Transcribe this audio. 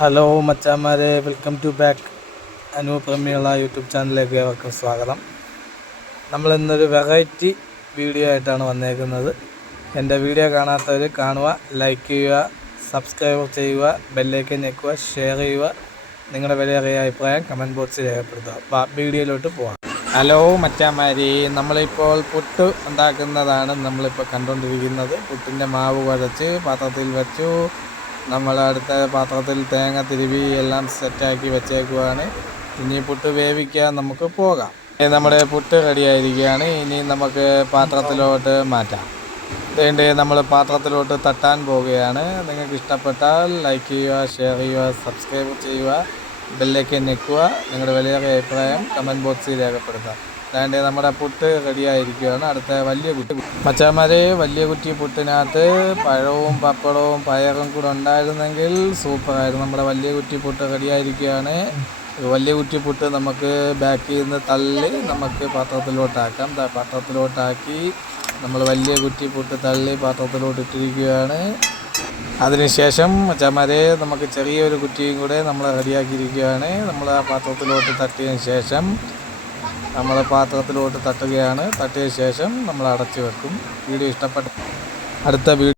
Hello മച്ചാന്മാരെ, welcome to back Anoop റമ്മിയുള്ള YouTube ചാനലിലേക്ക് ഏവർക്കും സ്വാഗതം. നമ്മളിന്നൊരു വെറൈറ്റി വീഡിയോ ആയിട്ടാണ് വന്നേക്കുന്നത്. എൻ്റെ വീഡിയോ കാണാത്തവർ കാണുക, ലൈക്ക് ചെയ്യുക, സബ്സ്ക്രൈബ് ചെയ്യുക, ബെല്ലൈക്കൻ ഞെക്കുക, ഷെയർ ചെയ്യുക. നിങ്ങളുടെ വിലയേറിയ അഭിപ്രായം കമൻറ്റ് ബോക്സിൽ രേഖപ്പെടുത്തുക. വീഡിയോയിലോട്ട് പോകാം. ഹലോ മച്ചാന്മാരെ, നമ്മളിപ്പോൾ പുട്ട് ഉണ്ടാക്കുന്നതാണ് നമ്മളിപ്പോൾ കണ്ടുകൊണ്ടിരിക്കുന്നത്. പുട്ടിൻ്റെ മാവ് കുഴച്ച് പാത്രത്തിൽ വെച്ചു. നമ്മളടുത്ത പാത്രത്തിൽ തേങ്ങ തിരുവി എല്ലാം സെറ്റാക്കി വെച്ചേക്കുവാണ്. ഇനി പുട്ട് വേവിക്കാൻ നമുക്ക് പോകാം. നമ്മുടെ പുട്ട് റെഡിയായിരിക്കുകയാണ്. ഇനി നമുക്ക് പാത്രത്തിലോട്ട് മാറ്റാം. വേണ്ടി നമ്മൾ പാത്രത്തിലോട്ട് തട്ടാൻ പോവുകയാണ്. നിങ്ങൾക്ക് ഇഷ്ടപ്പെട്ടാൽ ലൈക്ക് ചെയ്യുക, ഷെയർ ചെയ്യുക, സബ്സ്ക്രൈബ് ചെയ്യുക, ബെല്ലൈക്കൻ ഞെക്കുക. നിങ്ങളുടെ വിലയേറിയ അഭിപ്രായം കമൻറ്റ് ബോക്സിൽ രേഖപ്പെടുത്താം. അതാണ്ട് നമ്മുടെ പുട്ട് റെഡിയായിരിക്കുകയാണ്. അടുത്ത വലിയ കുട്ടി മച്ചാന്മാരെ, വലിയ കുറ്റി പുട്ടിനകത്ത് പഴവും പപ്പടവും പയറും കൂടെ ഉണ്ടായിരുന്നെങ്കിൽ സൂപ്പറായിരുന്നു. നമ്മുടെ വലിയ കുറ്റി പുട്ട് റെഡിയായിരിക്കുകയാണ്. വലിയ കുറ്റി പുട്ട് നമുക്ക് ബാക്കിൽ നിന്ന് തള്ളി നമുക്ക് പാത്രത്തിലോട്ടാക്കാം. പാത്രത്തിലോട്ടാക്കി നമ്മൾ വലിയ കുറ്റി പുട്ട് തള്ളി പാത്രത്തിലോട്ട് ഇട്ടിരിക്കുകയാണ്. അതിനുശേഷം മച്ചാന്മാരെ, നമുക്ക് ചെറിയൊരു കുറ്റിയും കൂടെ നമ്മൾ റെഡിയാക്കിയിരിക്കുകയാണ്. നമ്മൾ ആ പാത്രത്തിലോട്ട് തട്ടിയതിന് ശേഷം നമ്മൾ പാത്രത്തിലോട്ട് തട്ടുകയാണ്. തട്ടിയ ശേഷം നമ്മൾ അടച്ചു വെക്കും. വീഡിയോ ഇഷ്ടപ്പെട്ട അടുത്ത വീഡിയോ